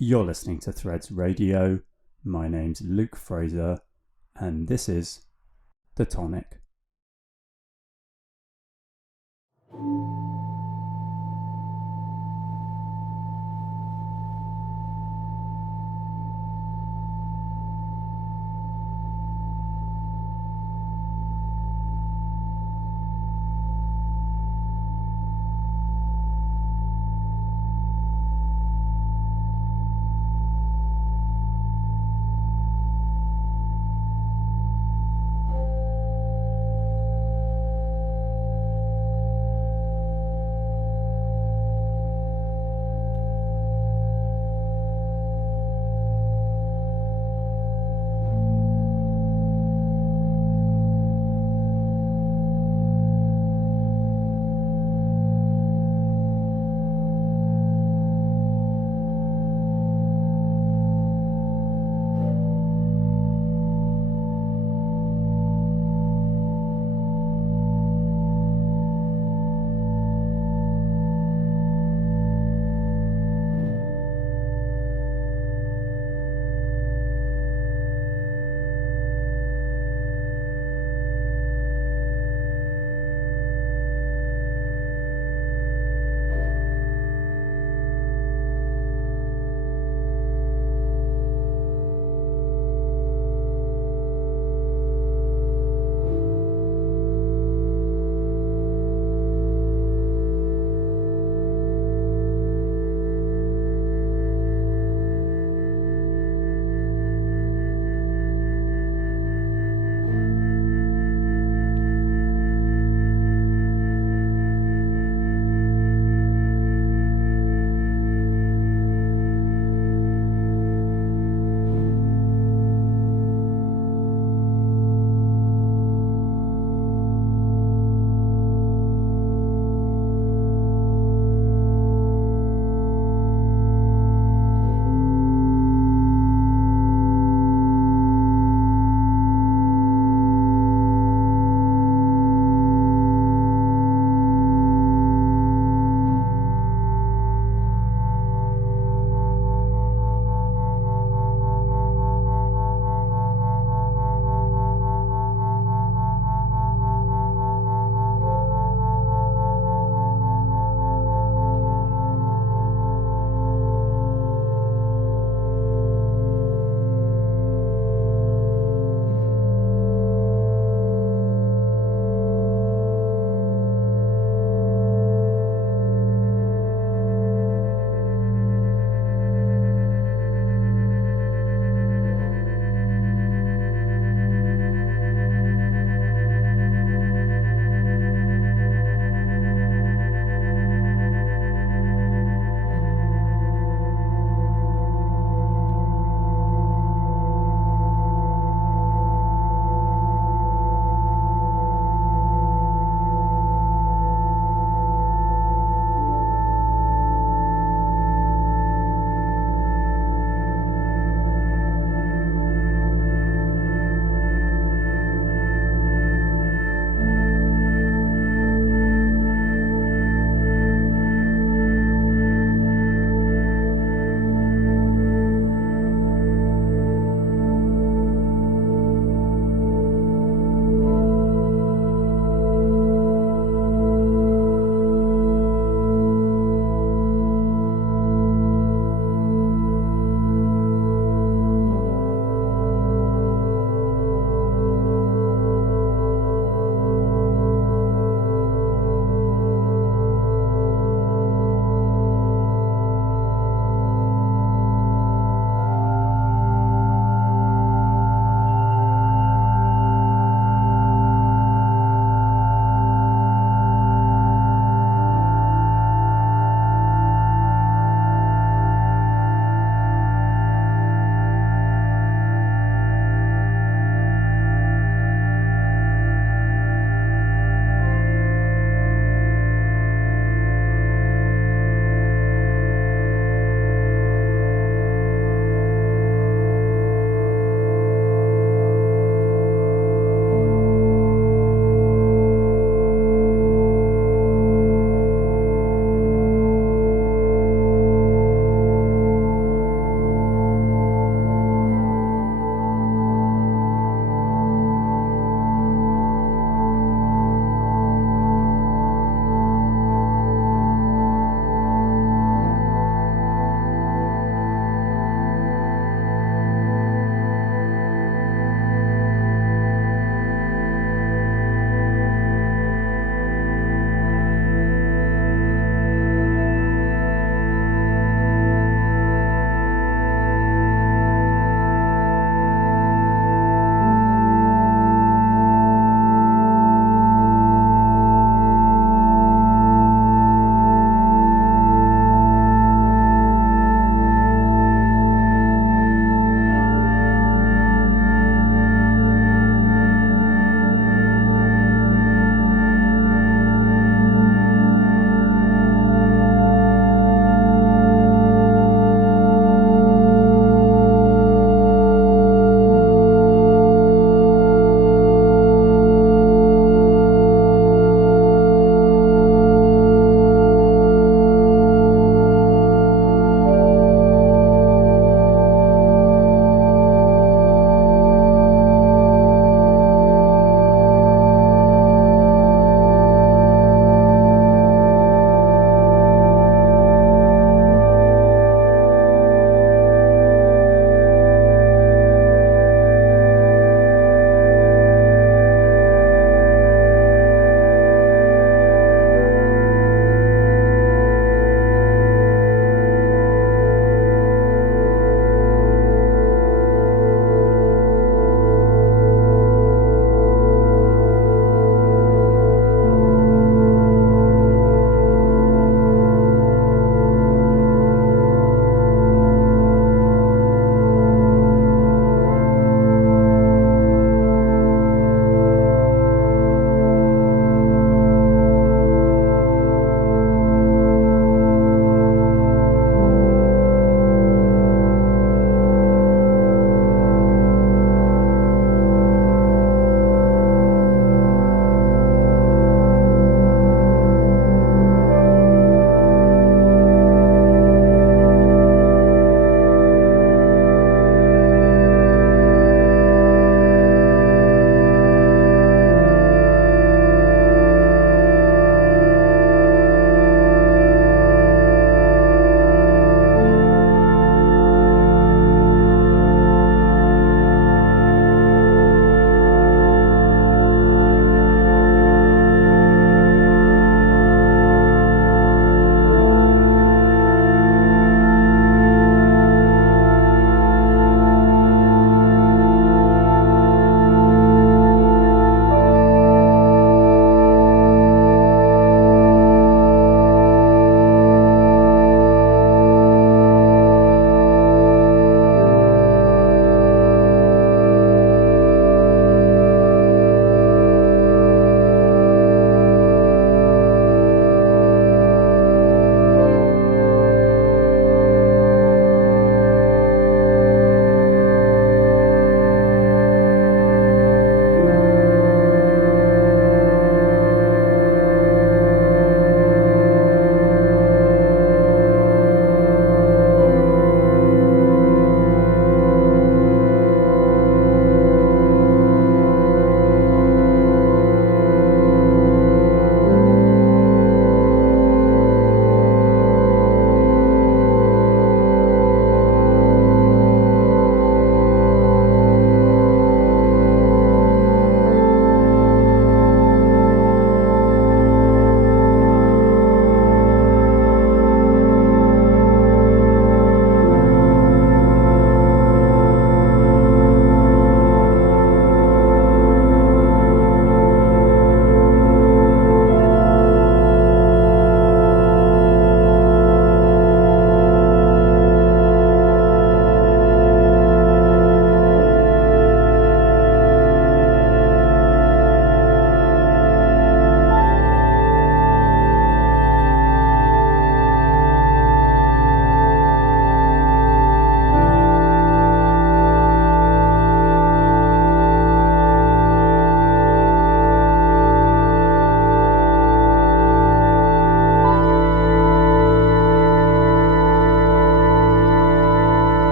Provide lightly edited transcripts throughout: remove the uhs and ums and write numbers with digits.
You're listening to Threads Radio. My name's Luke Fraser, and this is The Tonic.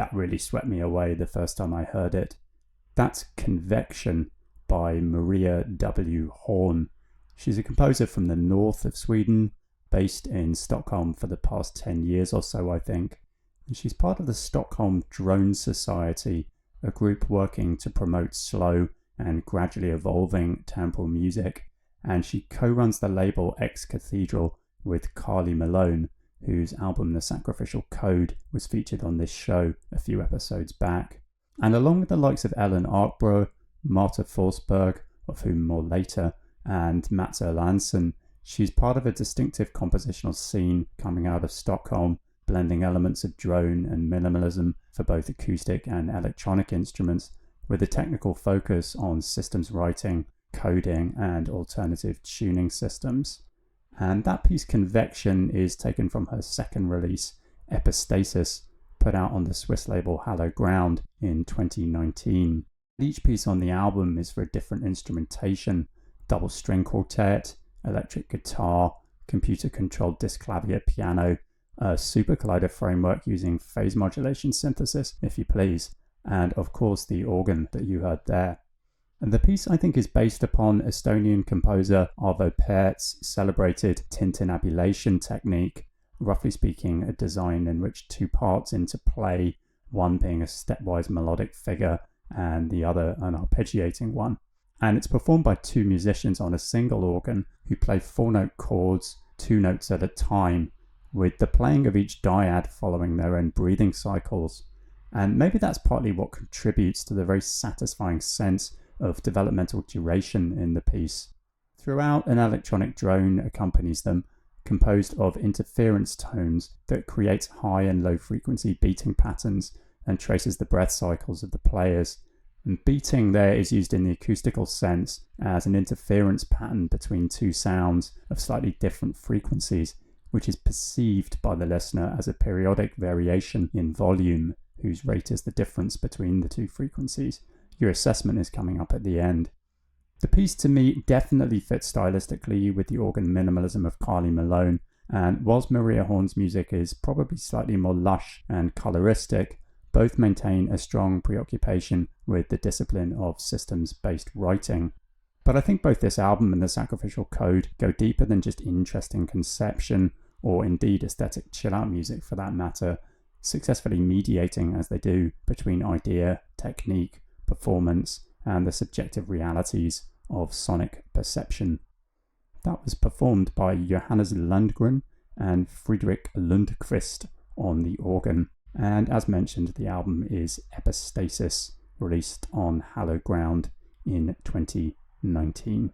that really swept me away the first time I heard it. That's Convection by Maria W. Horn. She's a composer from the north of Sweden, based in Stockholm for the past 10 years or so, I think. And she's part of the Stockholm Drone Society, a group working to promote slow and gradually evolving temporal music. And she co-runs the label Ex Cathedral with Carly Malone, whose album The Sacrificial Code was featured on this show a few episodes back. And along with the likes of Ellen Arkbro, Marta Forsberg, of whom more later, and Mats Erlandsson, she's part of a distinctive compositional scene coming out of Stockholm, blending elements of drone and minimalism for both acoustic and electronic instruments, with a technical focus on systems writing, coding, and alternative tuning systems. And that piece, Convection, is taken from her second release, Epistasis, put out on the Swiss label Hallowed Ground in 2019. Each piece on the album is for a different instrumentation: double string quartet, electric guitar, computer-controlled disc clavier piano, a super collider framework using phase modulation synthesis, if you please, and of course the organ that you heard there. And the piece, I think, is based upon Estonian composer Arvo Pärt's celebrated tintinnabulation technique, roughly speaking a design in which two parts interplay, one being a stepwise melodic figure and the other an arpeggiating one. And it's performed by two musicians on a single organ who play 4-note chords, 2 notes at a time, with the playing of each dyad following their own breathing cycles. And maybe that's partly what contributes to the very satisfying sense of developmental duration in the piece. Throughout, an electronic drone accompanies them, composed of interference tones that creates high and low frequency beating patterns and traces the breath cycles of the players. And beating there is used in the acoustical sense as an interference pattern between two sounds of slightly different frequencies, which is perceived by the listener as a periodic variation in volume, whose rate is the difference between the two frequencies. Your assessment is coming up at the end. The piece, to me, definitely fits stylistically with the organ minimalism of Carly Malone, and whilst Maria Horn's music is probably slightly more lush and coloristic, both maintain a strong preoccupation with the discipline of systems-based writing. But I think both this album and The Sacrificial Code go deeper than just interesting conception, or indeed aesthetic chill-out music for that matter, successfully mediating as they do between idea, technique, performance, and the subjective realities of sonic perception. That was performed by Johannes Lundgren and Friedrich Lundqvist on the organ. And as mentioned, the album is Epistasis, released on Hallowed Ground in 2019.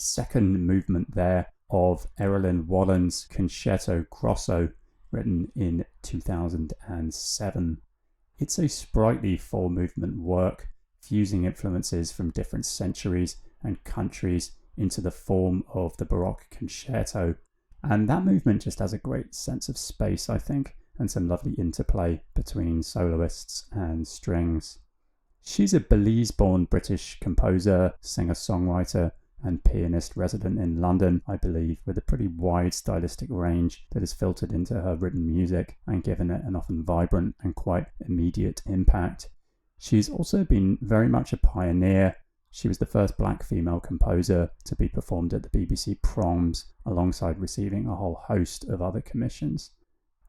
second movement there of Erilyn Wallen's Concerto Grosso, written in 2007. It's a sprightly 4-movement work, fusing influences from different centuries and countries into the form of the Baroque concerto. And that movement just has a great sense of space, I think, and some lovely interplay between soloists and strings. She's a Belize-born British composer, singer-songwriter, and pianist resident in London, I believe, with a pretty wide stylistic range that has filtered into her written music and given it an often vibrant and quite immediate impact. She's also been very much a pioneer. She was the first black female composer to be performed at the BBC Proms, alongside receiving a whole host of other commissions.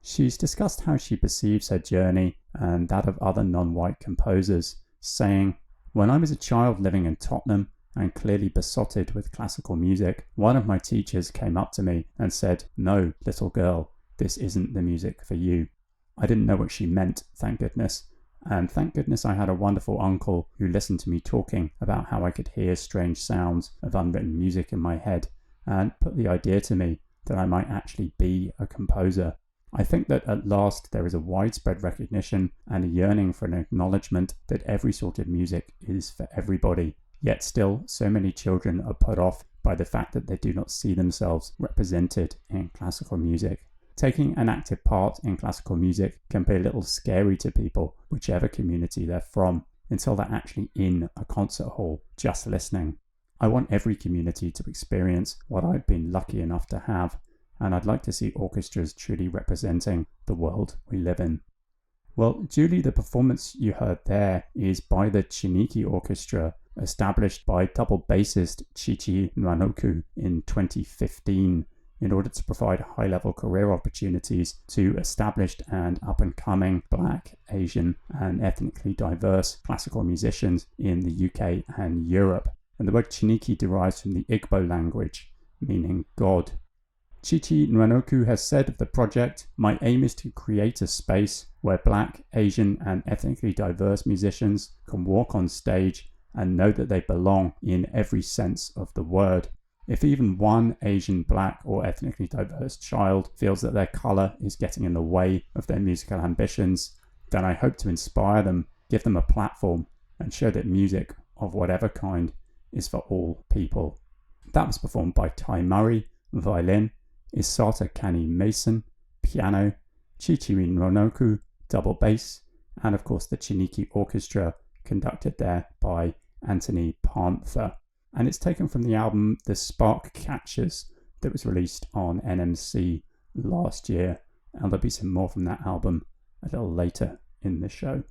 She's discussed how she perceives her journey and that of other non-white composers, saying, "When I was a child living in Tottenham and clearly besotted with classical music, one of my teachers came up to me and said, 'No, little girl, this isn't the music for you.' I didn't know what she meant, thank goodness. And thank goodness I had a wonderful uncle who listened to me talking about how I could hear strange sounds of unwritten music in my head and put the idea to me that I might actually be a composer. I think that at last there is a widespread recognition and a yearning for an acknowledgement that every sort of music is for everybody, yet still so many children are put off by the fact that they do not see themselves represented in classical music. Taking an active part in classical music can be a little scary to people, whichever community they're from, until they're actually in a concert hall, just listening. I want every community to experience what I've been lucky enough to have, and I'd like to see orchestras truly representing the world we live in." Well, Julie, the performance you heard there is by the Tonic Orchestra, established by double bassist Chichi Nwanoku in 2015 in order to provide high-level career opportunities to established and up-and-coming Black, Asian, and ethnically diverse classical musicians in the UK and Europe. And the word Chiniki derives from the Igbo language, meaning God. Chichi Nwanoku has said of the project, "My aim is to create a space where Black, Asian, and ethnically diverse musicians can walk on stage and know that they belong in every sense of the word. If even one Asian, Black, or ethnically diverse child feels that their colour is getting in the way of their musical ambitions, then I hope to inspire them, give them a platform, and show that music, of whatever kind, is for all people." That was performed by Ty Murray, violin, Isata Kani Mason, piano, Chichi Nwanoku, double bass, and of course the Tonic Orchestra, conducted there by Anthony Panther. And it's taken from the album The Spark Catchers that was released on NMC last year, and there'll be some more from that album a little later in the show.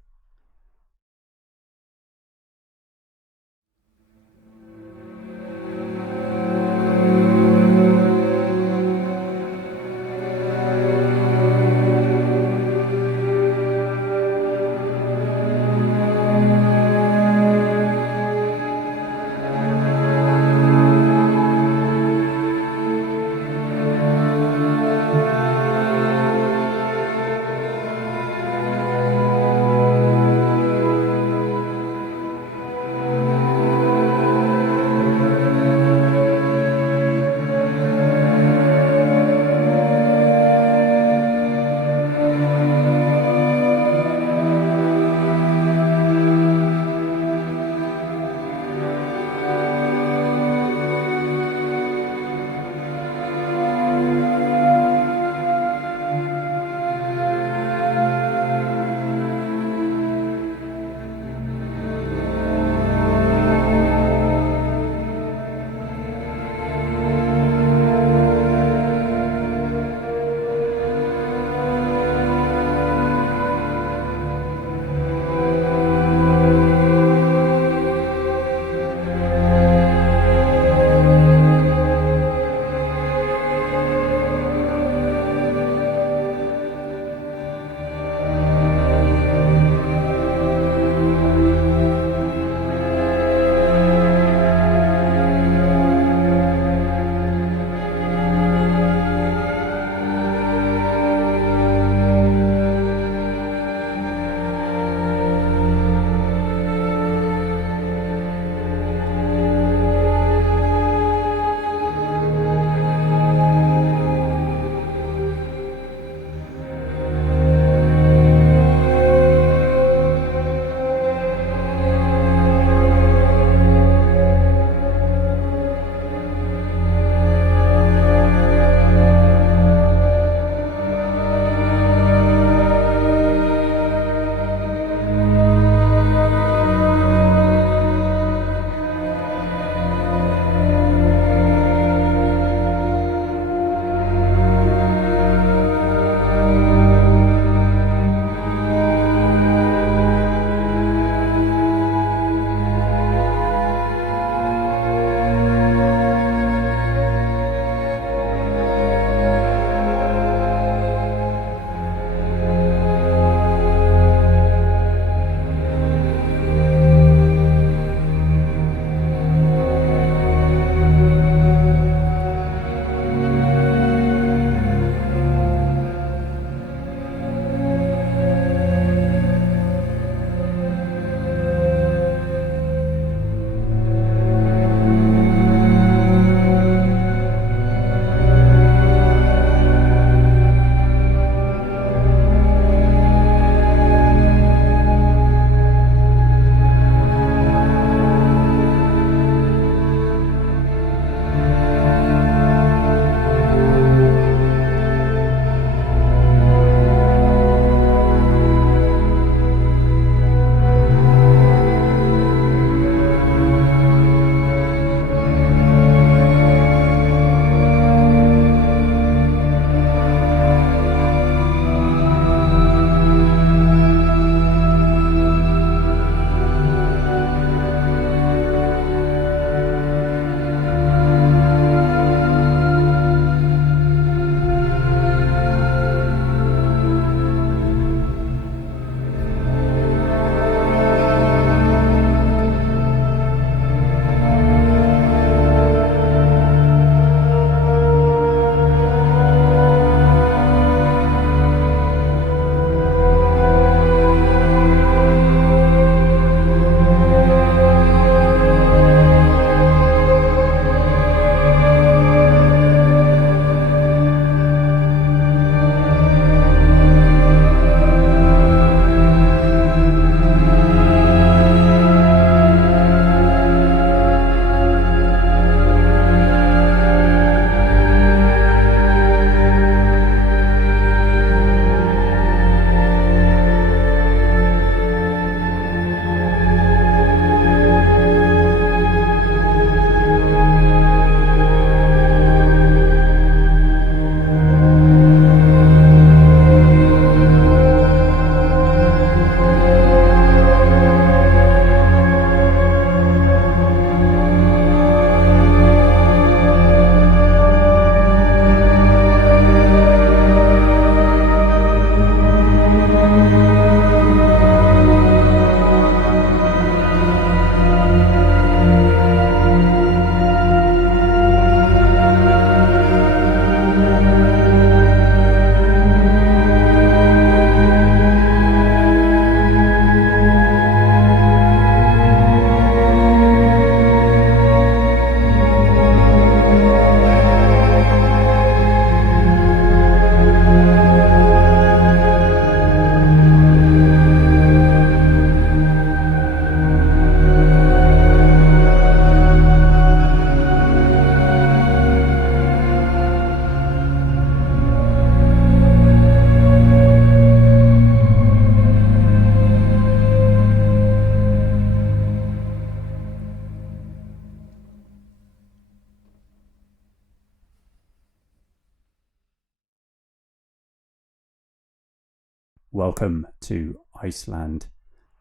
Welcome to Iceland.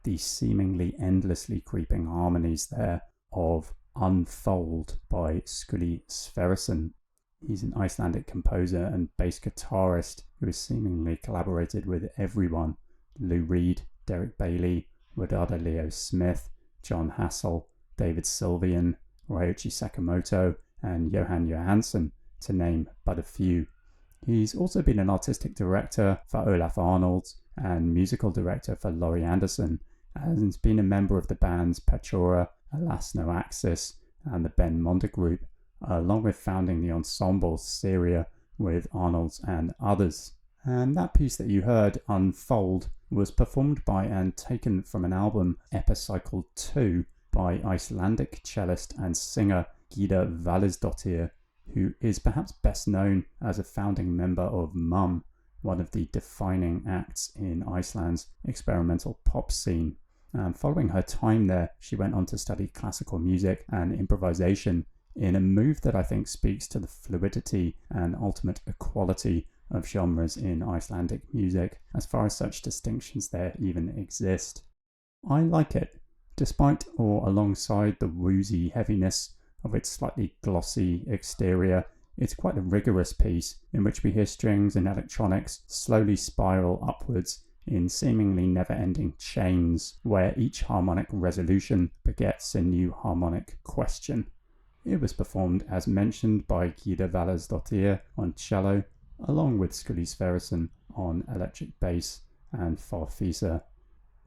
The seemingly endlessly creeping harmonies there of Unfold by Skuli Sverrisson. He's an Icelandic composer and bass guitarist who has seemingly collaborated with everyone: Lou Reed, Derek Bailey, Wadada Leo Smith, John Hassel, David Sylvian, Ryoichi Sakamoto, and Johan Johansson, to name but a few. He's also been an artistic director for Olaf Arnolds and musical director for Laurie Anderson, and has been a member of the bands Pachora, Alas No Axis, and the Ben Monder Group, along with founding the ensemble Syria with Arnolds and others. And that piece that you heard, Unfold, was performed by and taken from an album, Epicycle 2, by Icelandic cellist and singer Gyða Valsdóttir, who is perhaps best known as a founding member of Mum, one of the defining acts in Iceland's experimental pop scene. And following her time there, she went on to study classical music and improvisation in a move that I think speaks to the fluidity and ultimate equality of genres in Icelandic music, as far as such distinctions there even exist. I like it, despite or alongside the woozy heaviness of its slightly glossy exterior. It's quite a rigorous piece in which we hear strings and electronics slowly spiral upwards in seemingly never-ending chains, where each harmonic resolution begets a new harmonic question. It was performed, as mentioned, by Gyða Valsdóttir on cello, along with Skuli Sverrisson on electric bass and farfisa.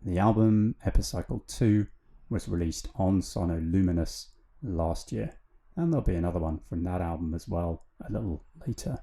The album, Epicycle 2, was released on Sono Luminous last year, and there'll be another one from that album as well a little later.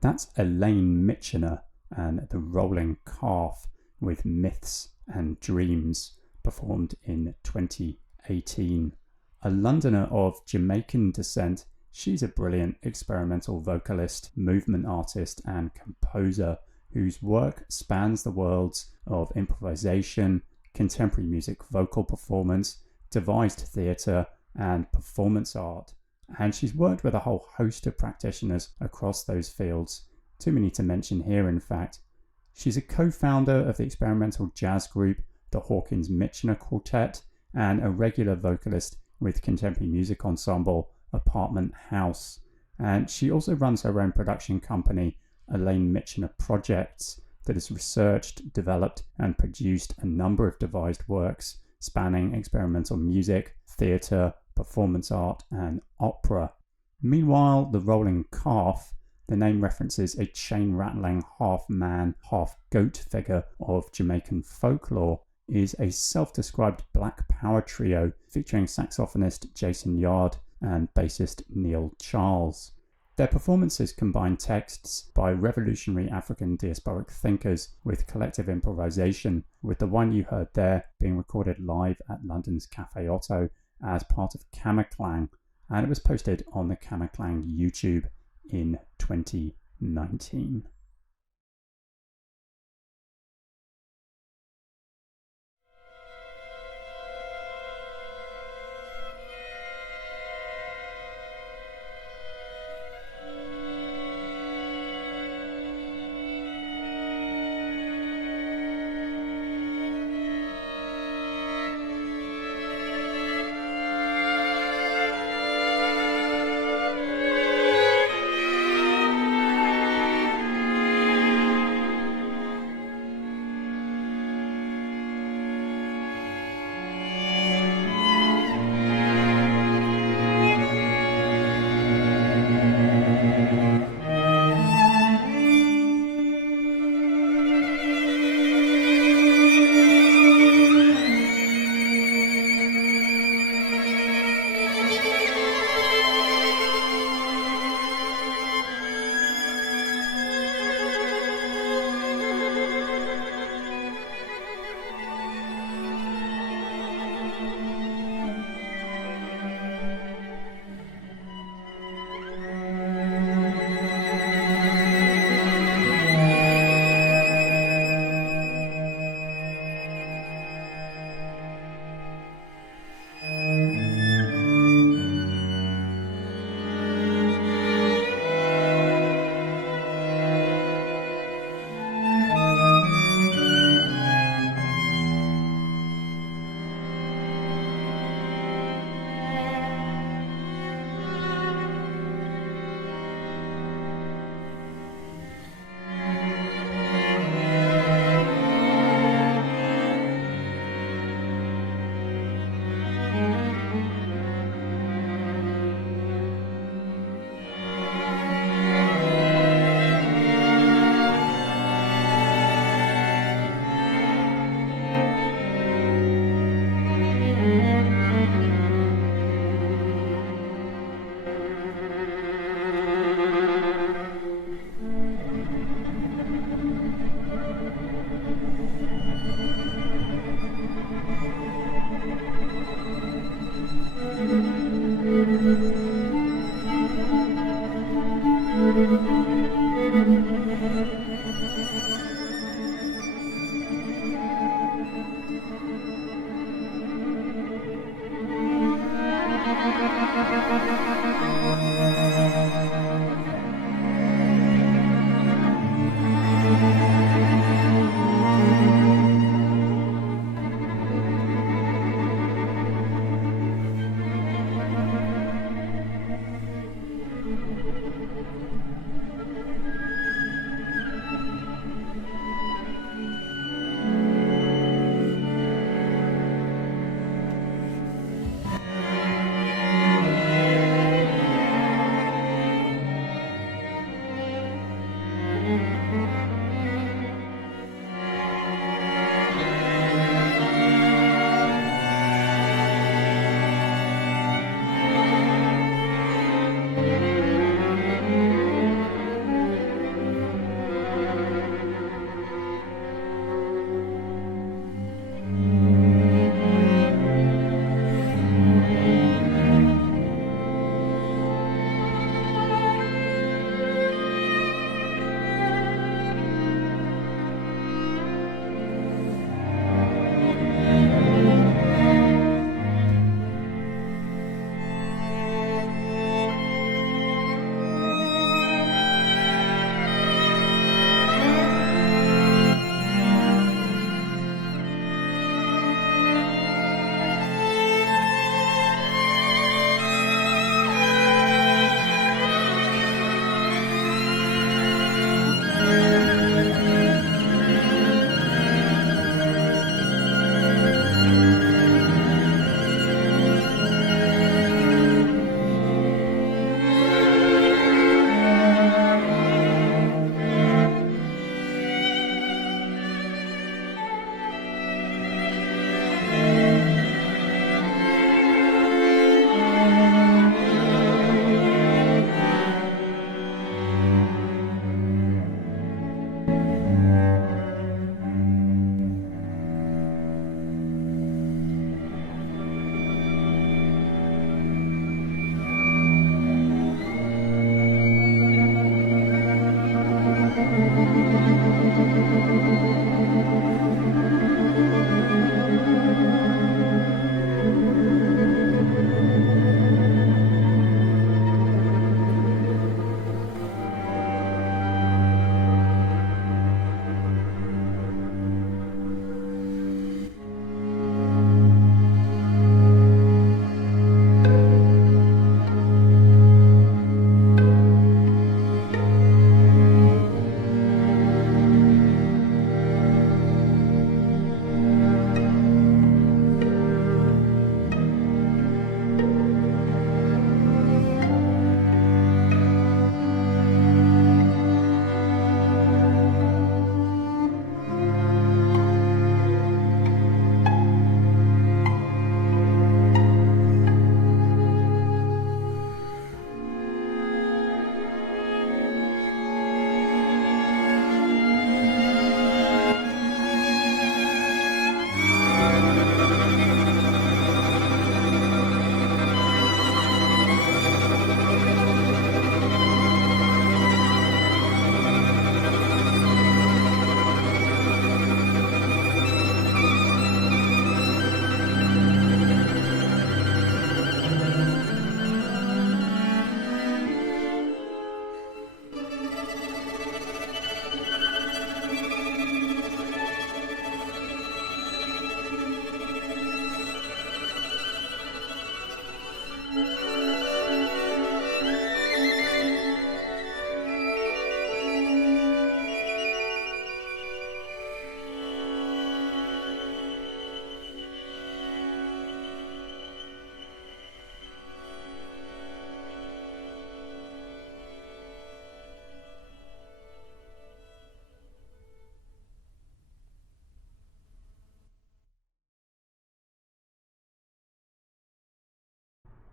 That's Elaine Mitchener and the Rolling Calf with Myths and Dreams, performed in 2018. A Londoner of Jamaican descent, she's a brilliant experimental vocalist, movement artist, and composer whose work spans the worlds of improvisation, contemporary music vocal performance, devised theatre, and performance art. And she's worked with a whole host of practitioners across those fields, too many to mention here in fact. She's a co-founder of the experimental jazz group the Hawkins Mitchener Quartet and a regular vocalist with contemporary music ensemble Apartment House. And she also runs her own production company, Elaine Mitchener Projects, that has researched, developed, and produced a number of devised works spanning experimental music, theatre, performance art, and opera. Meanwhile, the Rolling Calf, the name references a chain-rattling half-man, half-goat figure of Jamaican folklore, is a self-described black power trio featuring saxophonist Jason Yard and bassist Neil Charles. Their performances combine texts by revolutionary African diasporic thinkers with collective improvisation, with the one you heard there being recorded live at London's Cafe Otto as part of Kammerklang, and it was posted on the Kammerklang YouTube in 2019.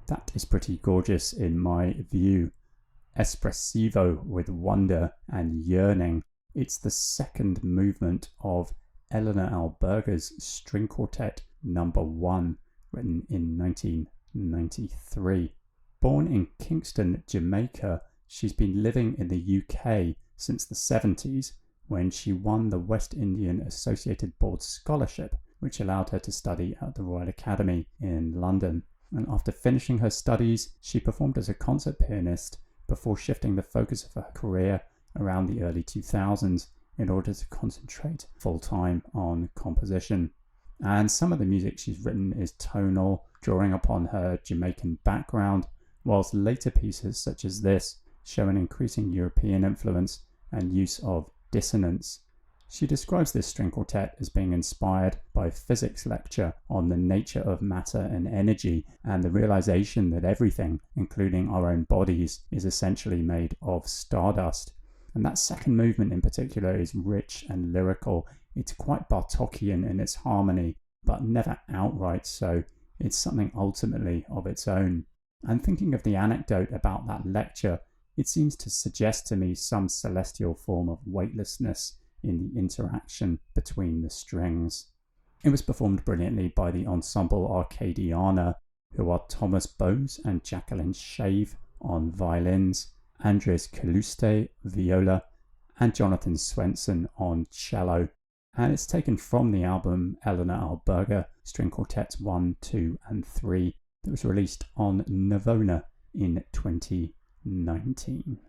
That is pretty gorgeous in my view. Espressivo with wonder and yearning. It's the second movement of Eleanor Alberga's String Quartet No. 1, written in 1993. Born in Kingston, Jamaica, she's been living in the UK since the 70s, when she won the West Indian Associated Board Scholarship, which allowed her to study at the Royal Academy in London. And after finishing her studies, she performed as a concert pianist before shifting the focus of her career around the early 2000s in order to concentrate full-time on composition. And some of the music she's written is tonal, drawing upon her Jamaican background, whilst later pieces such as this show an increasing European influence and use of dissonance. She describes this string quartet as being inspired by a physics lecture on the nature of matter and energy, and the realization that everything, including our own bodies, is essentially made of stardust. And that second movement in particular is rich and lyrical. It's quite Bartokian in its harmony, but never outright so. It's something ultimately of its own. And thinking of the anecdote about that lecture, it seems to suggest to me some celestial form of weightlessness in the interaction between the strings. It was performed brilliantly by the ensemble Arcadiana, who are Thomas Bowes and Jacqueline Shave on violins, Andres Caluste viola, and Jonathan Swenson on cello. And it's taken from the album Eleanor Alberga String Quartets 1, 2 and 3 that was released on Navona in 2019.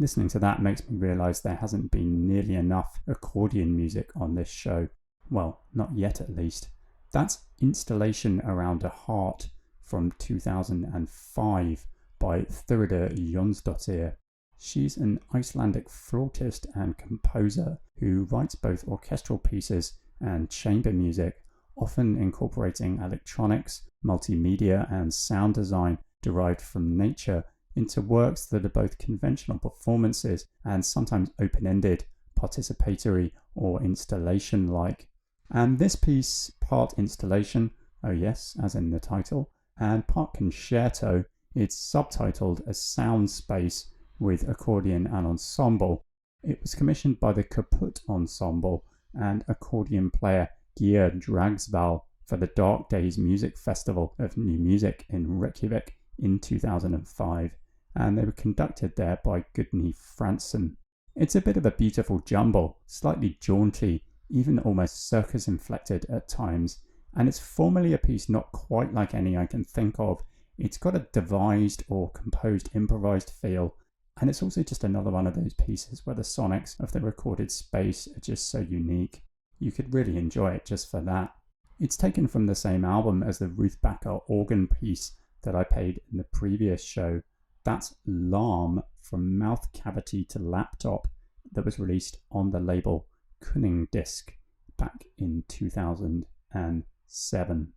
Listening to that makes me realise there hasn't been nearly enough accordion music on this show. Well, not yet at least. That's Installation Around a Heart from 2005 by Þuríður Jónsdóttir. She's an Icelandic flautist and composer who writes both orchestral pieces and chamber music, often incorporating electronics, multimedia and sound design derived from nature into works that are both conventional performances and sometimes open-ended, participatory or installation-like. And this piece, part installation, oh yes, as in the title, and part concerto, it's subtitled A Sound Space with Accordion and Ensemble. It was commissioned by the Kaput Ensemble and accordion player Geir Dragsval for the Dark Days Music Festival of New Music in Reykjavik in 2005, and they were conducted there by Gudni Fransson. It's a bit of a beautiful jumble, slightly jaunty, even almost circus-inflected at times, and it's formally a piece not quite like any I can think of. It's got a devised or composed improvised feel, and it's also just another one of those pieces where the sonics of the recorded space are just so unique. You could really enjoy it just for that. It's taken from the same album as the Ruth Backer organ piece that I played in the previous show. That's Larm from Mouth Cavity to Laptop that was released on the label Kunning Disc back in 2007.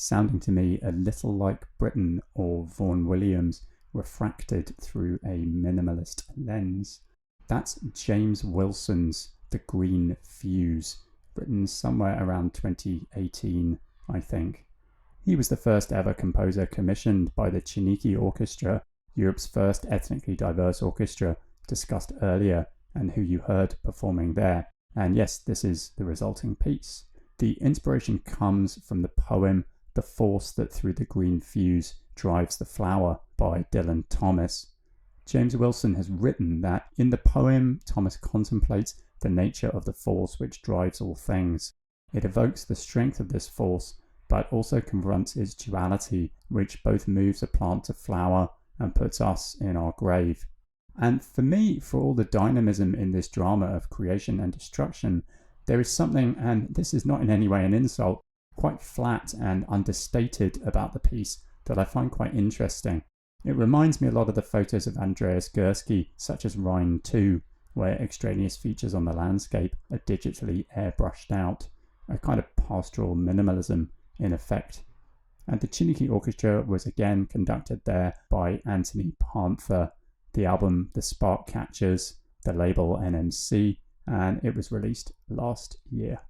sounding to me a little like Britten or Vaughan Williams refracted through a minimalist lens. That's James Wilson's The Green Fuse, written somewhere around 2018, I think. He was the first ever composer commissioned by the Tonic Orchestra, Europe's first ethnically diverse orchestra discussed earlier, and who you heard performing there. And yes, this is the resulting piece. The inspiration comes from the poem The Force That Through the Green Fuse Drives the Flower by Dylan Thomas. James Wilson has written that in the poem, Thomas contemplates the nature of the force which drives all things. It evokes the strength of this force, but also confronts its duality, which both moves a plant to flower and puts us in our grave. And for me, for all the dynamism in this drama of creation and destruction, there is something, and this is not in any way an insult, quite flat and understated about the piece that I find quite interesting. It reminds me a lot of the photos of Andreas Gursky, such as Rhine 2, where extraneous features on the landscape are digitally airbrushed out, a kind of pastoral minimalism in effect. And the Tonic Orchestra was again conducted there by Anthony Panther. The album The Spark Catchers, the label NMC, and it was released last year.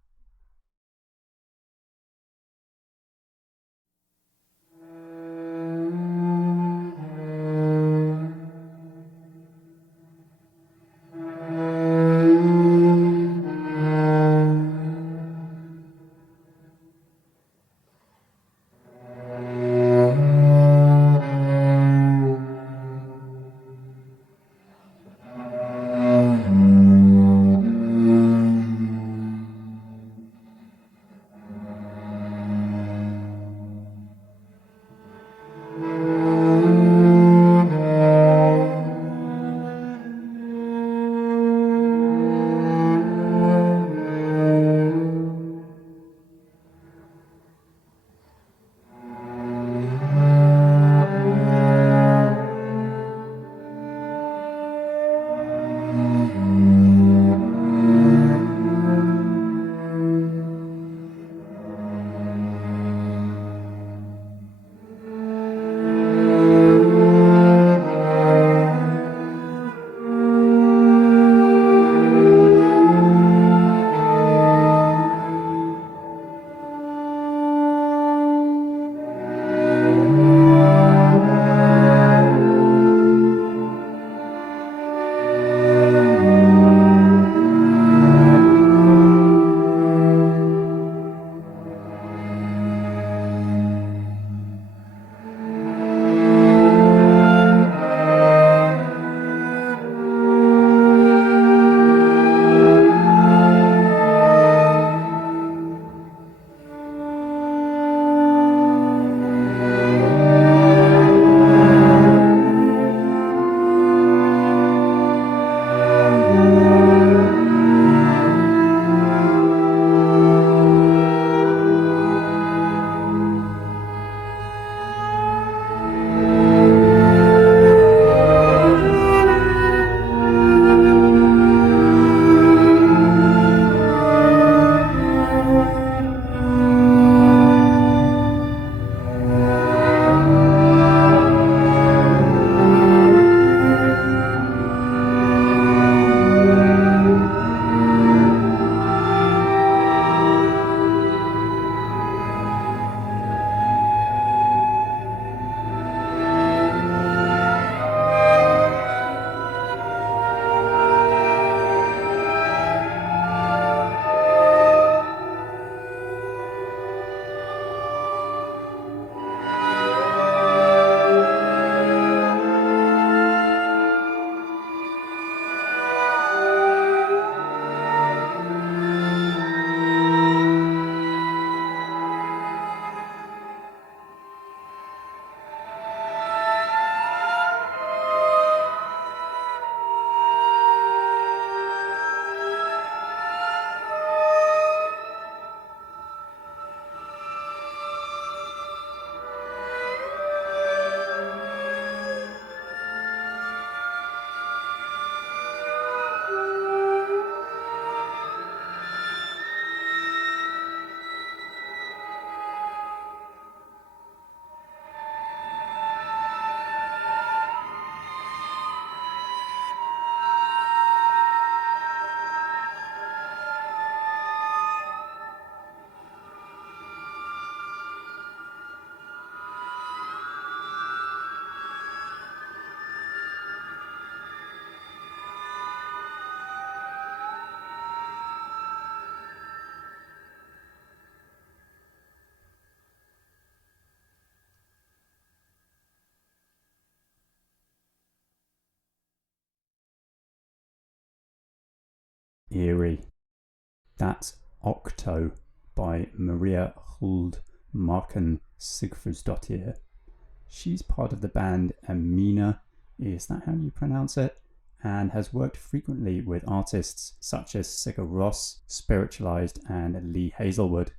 eerie. That's Octo by Maria Huld Marken Sigfridsdottir. She's part of the band Amina, is that how you pronounce it? And has worked frequently with artists such as Sigur Rós, Spiritualized and Lee Hazelwood.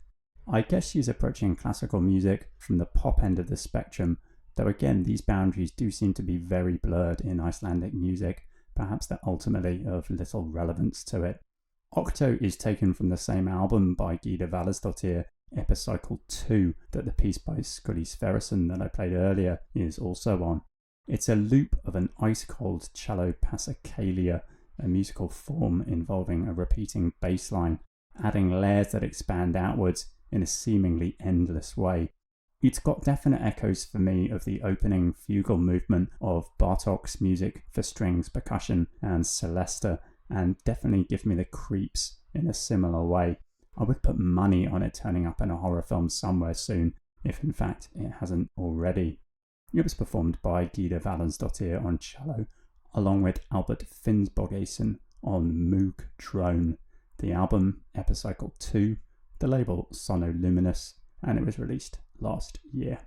I guess she's approaching classical music from the pop end of the spectrum, though again these boundaries do seem to be very blurred in Icelandic music, perhaps they're ultimately of little relevance to it. Octo is taken from the same album by Gyða Valsdóttir, Epicycle 2, that the piece by Skulli Sverrisson that I played earlier is also on. It's a loop of an ice-cold cello passacaglia, a musical form involving a repeating bass line, adding layers that expand outwards in a seemingly endless way. It's got definite echoes for me of the opening fugal movement of Bartók's music for strings, percussion and celesta, and definitely give me the creeps in a similar way. I would put money on it turning up in a horror film somewhere soon, if in fact it hasn't already. It was performed by Gyða Valsdóttir on cello, along with Albert Finnbogason on Moog drone. The album, Epicycle 2, the label Sonoluminous, and it was released last year.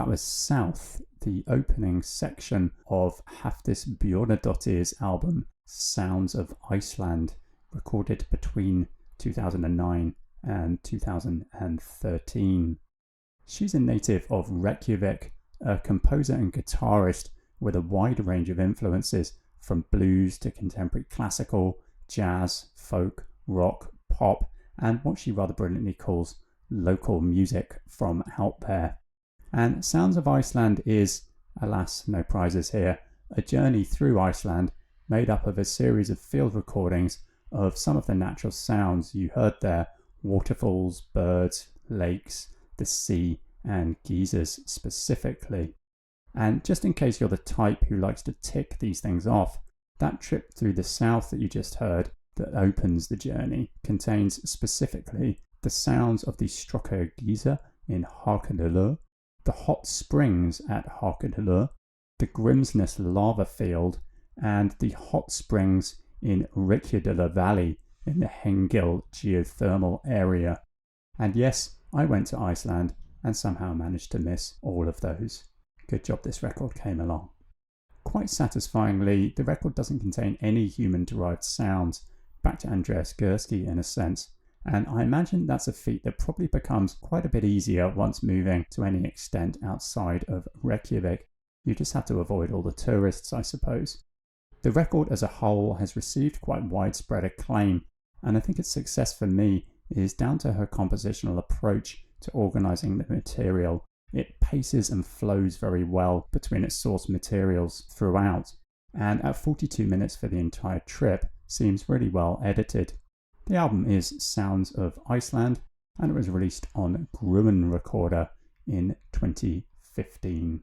That was South, the opening section of Hafdís Björnadóttir's album Sounds of Iceland, recorded between 2009 and 2013. She's a native of Reykjavik, a composer and guitarist with a wide range of influences from blues to contemporary classical, jazz, folk, rock, pop, and what she rather brilliantly calls local music from out there. And Sounds of Iceland is, alas, no prizes here, a journey through Iceland made up of a series of field recordings of some of the natural sounds you heard there: waterfalls, birds, lakes, the sea, and geysers specifically. And just in case you're the type who likes to tick these things off, that trip through the south that you just heard that opens the journey contains specifically the sounds of the Strokka geyser in Harkadalur, the hot springs at Harkadalur, the Grimsness lava field, and the hot springs in Reykjadalur Valley in the Hengil geothermal area. And yes, I went to Iceland and somehow managed to miss all of those. Good job this record came along. Quite satisfyingly, the record doesn't contain any human-derived sounds, back to Andreas Gursky in a sense, and I imagine that's a feat that probably becomes quite a bit easier once moving to any extent outside of Reykjavik. You just have to avoid all the tourists, I suppose. The record as a whole has received quite widespread acclaim, and I think its success for me is down to her compositional approach to organising the material. It paces and flows very well between its source materials throughout, and at 42 minutes for the entire trip seems really well edited. The album is Sounds of Iceland, and it was released on Gruen Recorder in 2015.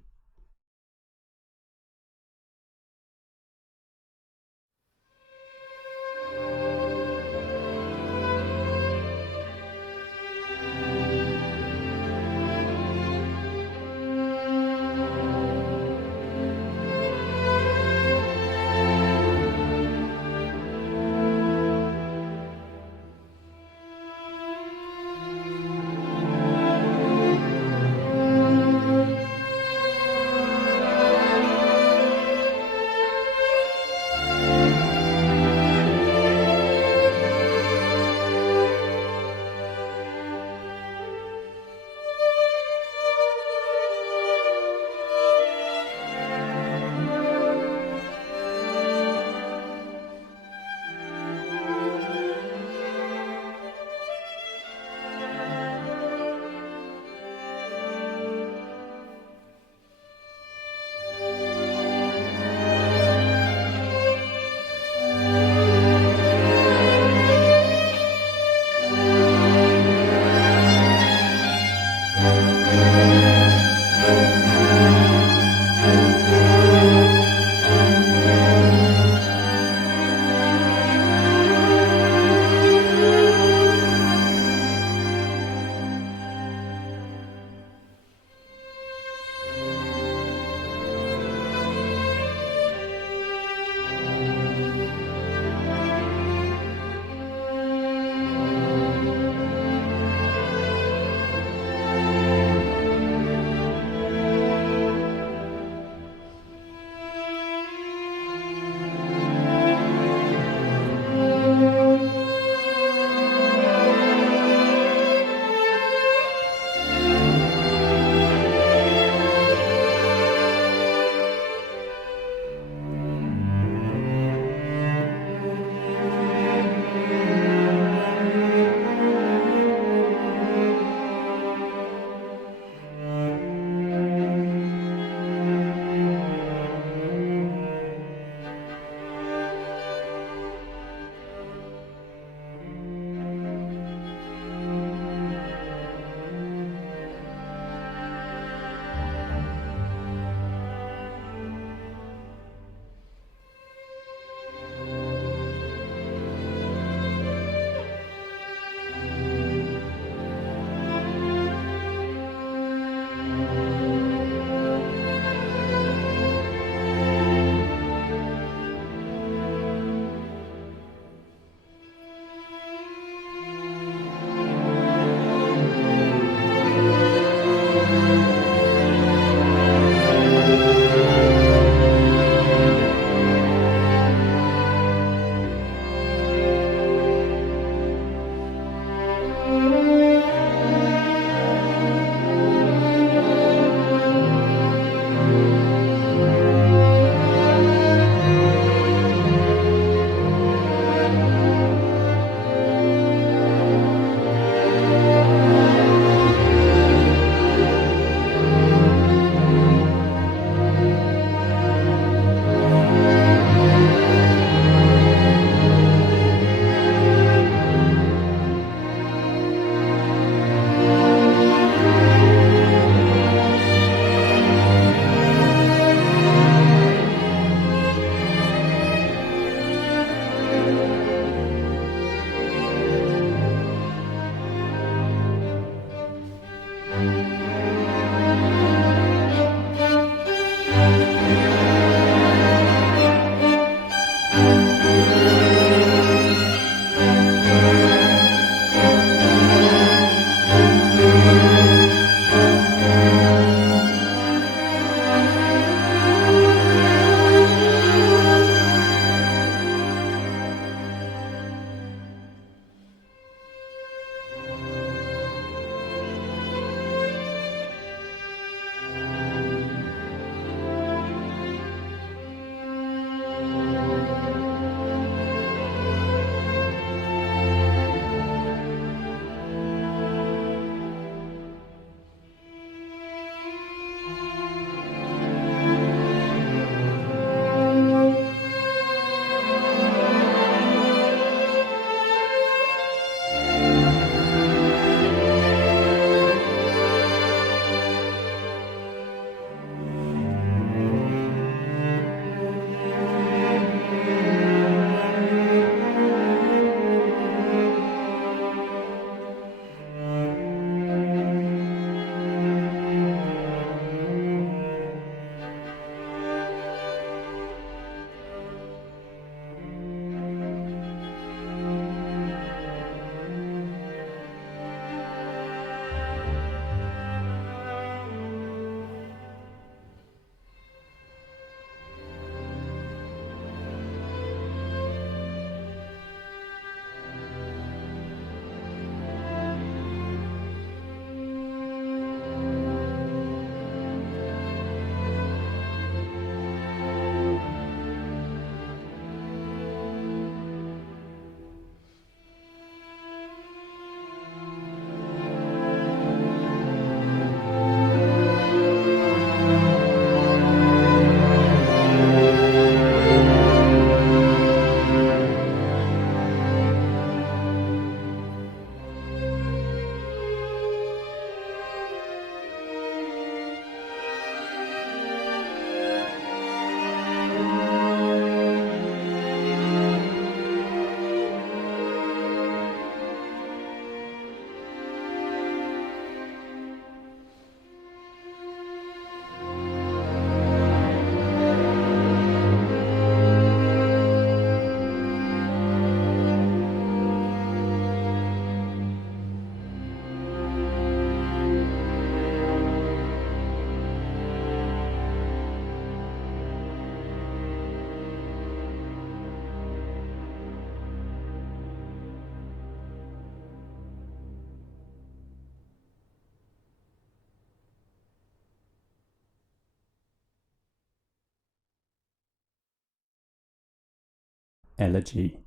Elegy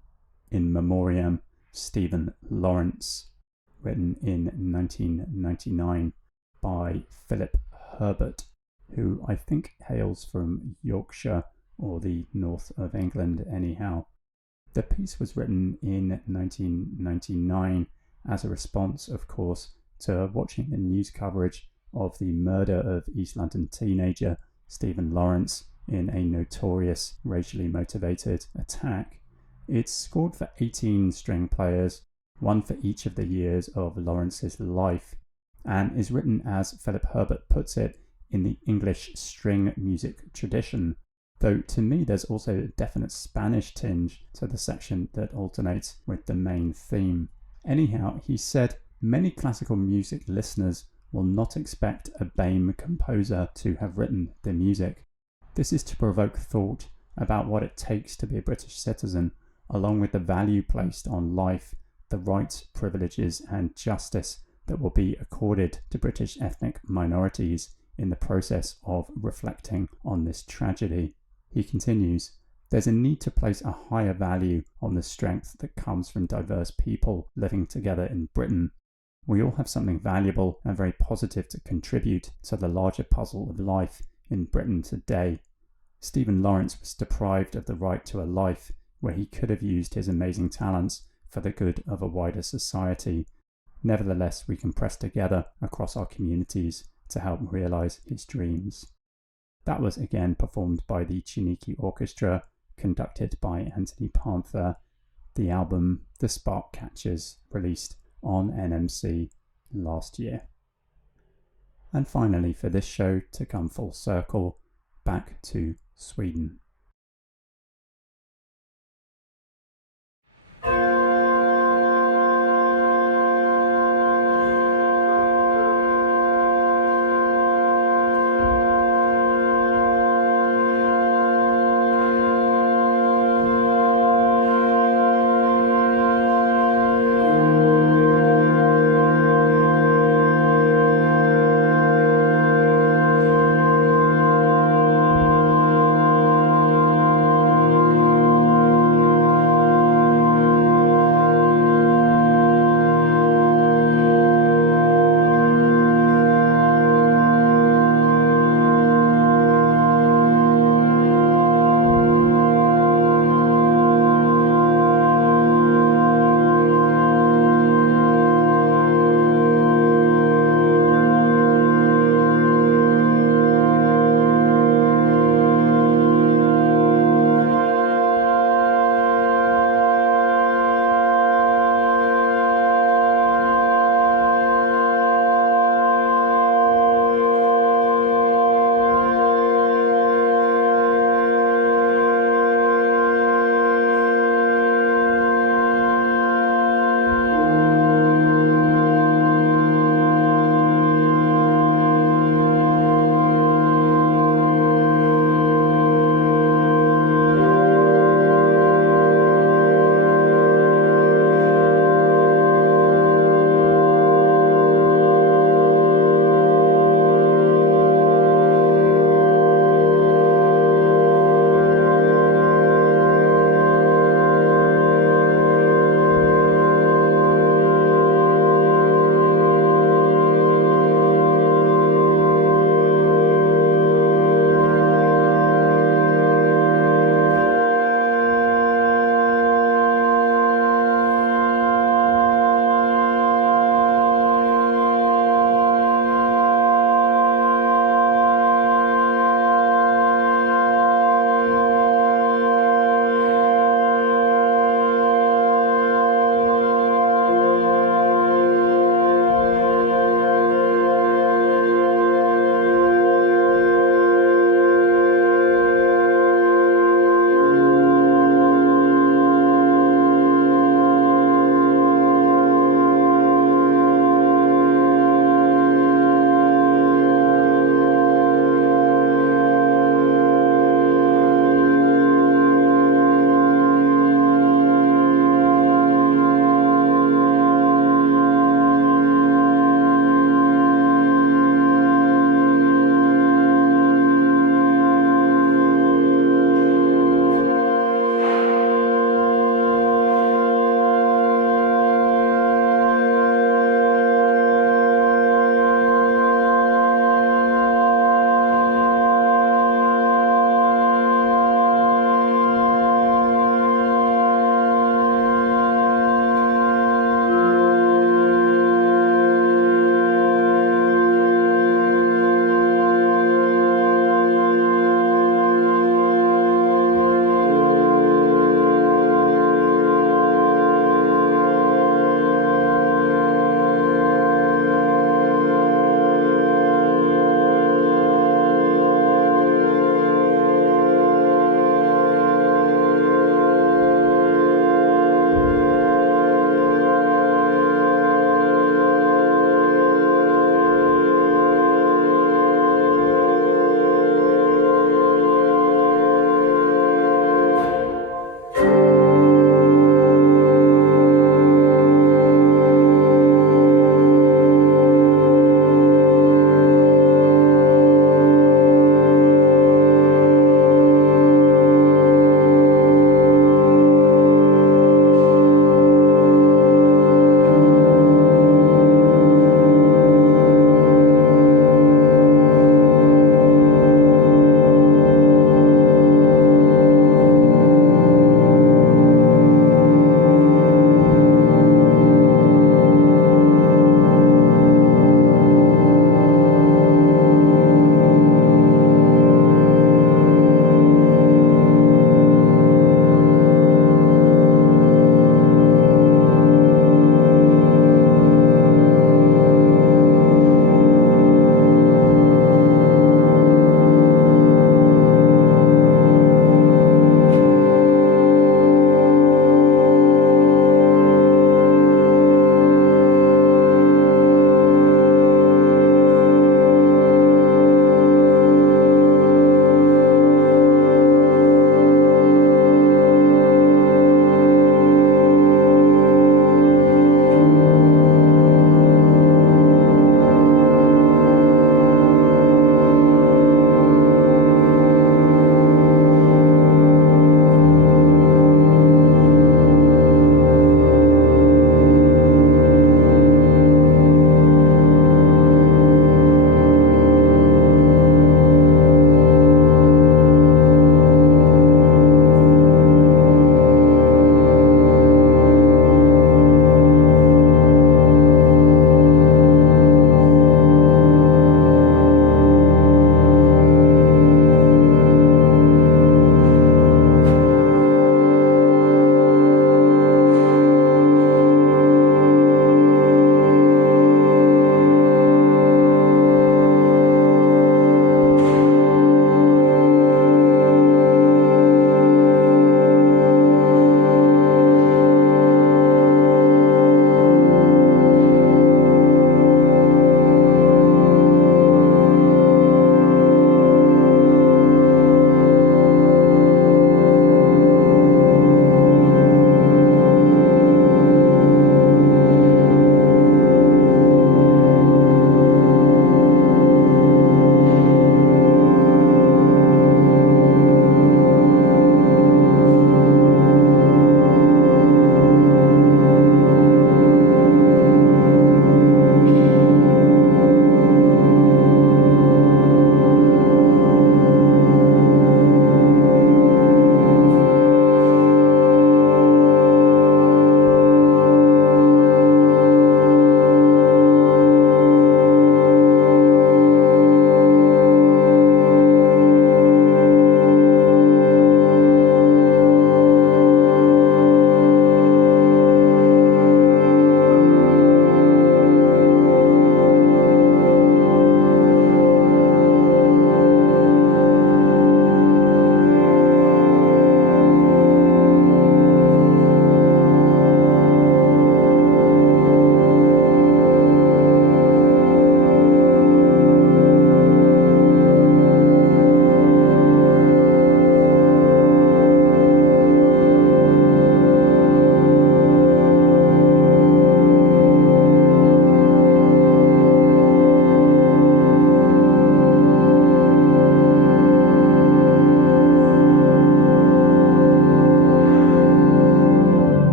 in Memoriam Stephen Lawrence, written in 1999 by Philip Herbert, who I think hails from Yorkshire or the north of England anyhow. The piece was written in 1999 as a response, of course, to watching the news coverage of the murder of East London teenager Stephen Lawrence in a notorious racially motivated attack. It's scored for 18 string players, one for each of the years of Lawrence's life, and is written, as Philip Herbert puts it, in the English string music tradition, though to me there's also a definite Spanish tinge to the section that alternates with the main theme. Anyhow, he said many classical music listeners will not expect a BAME composer to have written the music. This is to provoke thought about what it takes to be a British citizen, along with the value placed on life, the rights, privileges and justice that will be accorded to British ethnic minorities in the process of reflecting on this tragedy. He continues, there's a need to place a higher value on the strength that comes from diverse people living together in Britain. We all have something valuable and very positive to contribute to the larger puzzle of life in Britain today. Stephen Lawrence was deprived of the right to a life where he could have used his amazing talents for the good of a wider society. Nevertheless, we can press together across our communities to help realise his dreams. That was again performed by the Tonic Orchestra, conducted by Anthony Panther. The album The Spark Catchers, released on NMC last year. And finally, for this show to come full circle, back to Sweden.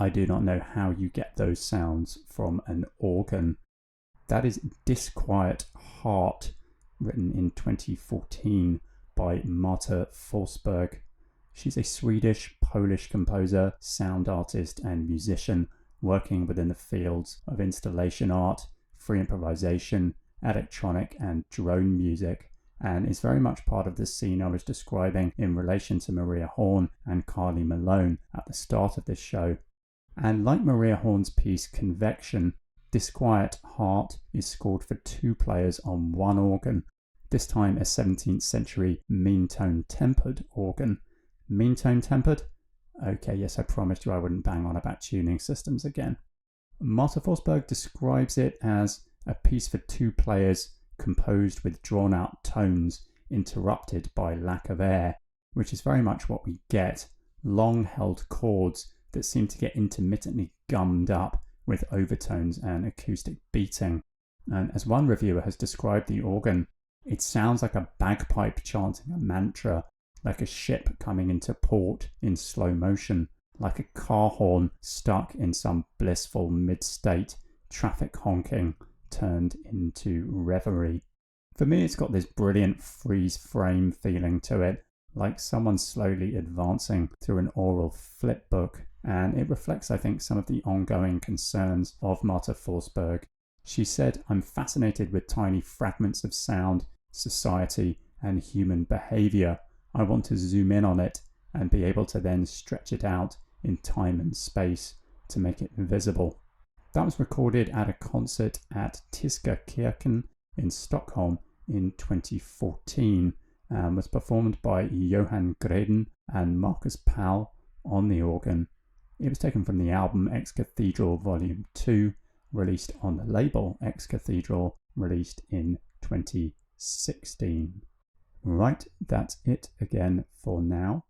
I do not know how you get those sounds from an organ. That is Disquiet Heart, written in 2014 by Marta Forsberg. She's a Swedish-Polish composer, sound artist, and musician working within the fields of installation art, free improvisation, electronic, and drone music, and is very much part of the scene I was describing in relation to Maria Horn and Carly Malone at the start of this show. And like Maria Horn's piece Convection, Disquiet Heart is scored for 2 players on 1 organ, this time a 17th century mean-tone tempered organ. Mean-tone tempered? Okay, yes, I promised you I wouldn't bang on about tuning systems again. Marta Forsberg describes it as a piece for 2 players composed with drawn-out tones interrupted by lack of air, which is very much what we get, long-held chords that seem to get intermittently gummed up with overtones and acoustic beating. And as one reviewer has described the organ, it sounds like a bagpipe chanting a mantra, like a ship coming into port in slow motion, like a car horn stuck in some blissful mid-state traffic honking turned into reverie. For me, it's got this brilliant freeze frame feeling to it, like someone slowly advancing through an oral flip book, and it reflects, I think, some of the ongoing concerns of Marta Forsberg. She said, "I'm fascinated with tiny fragments of sound, society, and human behavior. I want to zoom in on it and be able to then stretch it out in time and space to make it visible." That was recorded at a concert at Tyska Kirken in Stockholm in 2014 and was performed by Johan Greden and Marcus Powell on the organ. It was taken from the album Ex Cathedral Volume 2, released on the label Ex Cathedral, released in 2016. Right, that's it again for now.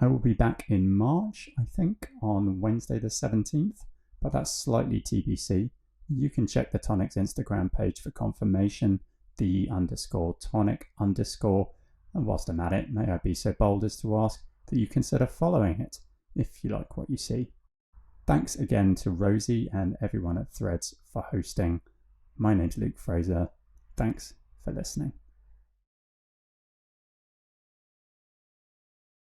I will be back in March, I think, on Wednesday the 17th, but that's slightly TBC. You can check the Tonic's Instagram page for confirmation, _Tonic_. And whilst I'm at it, may I be so bold as to ask that you consider following it if you like what you see. Thanks again to Rosie and everyone at Threads for hosting. My name's Luke Fraser. Thanks for listening.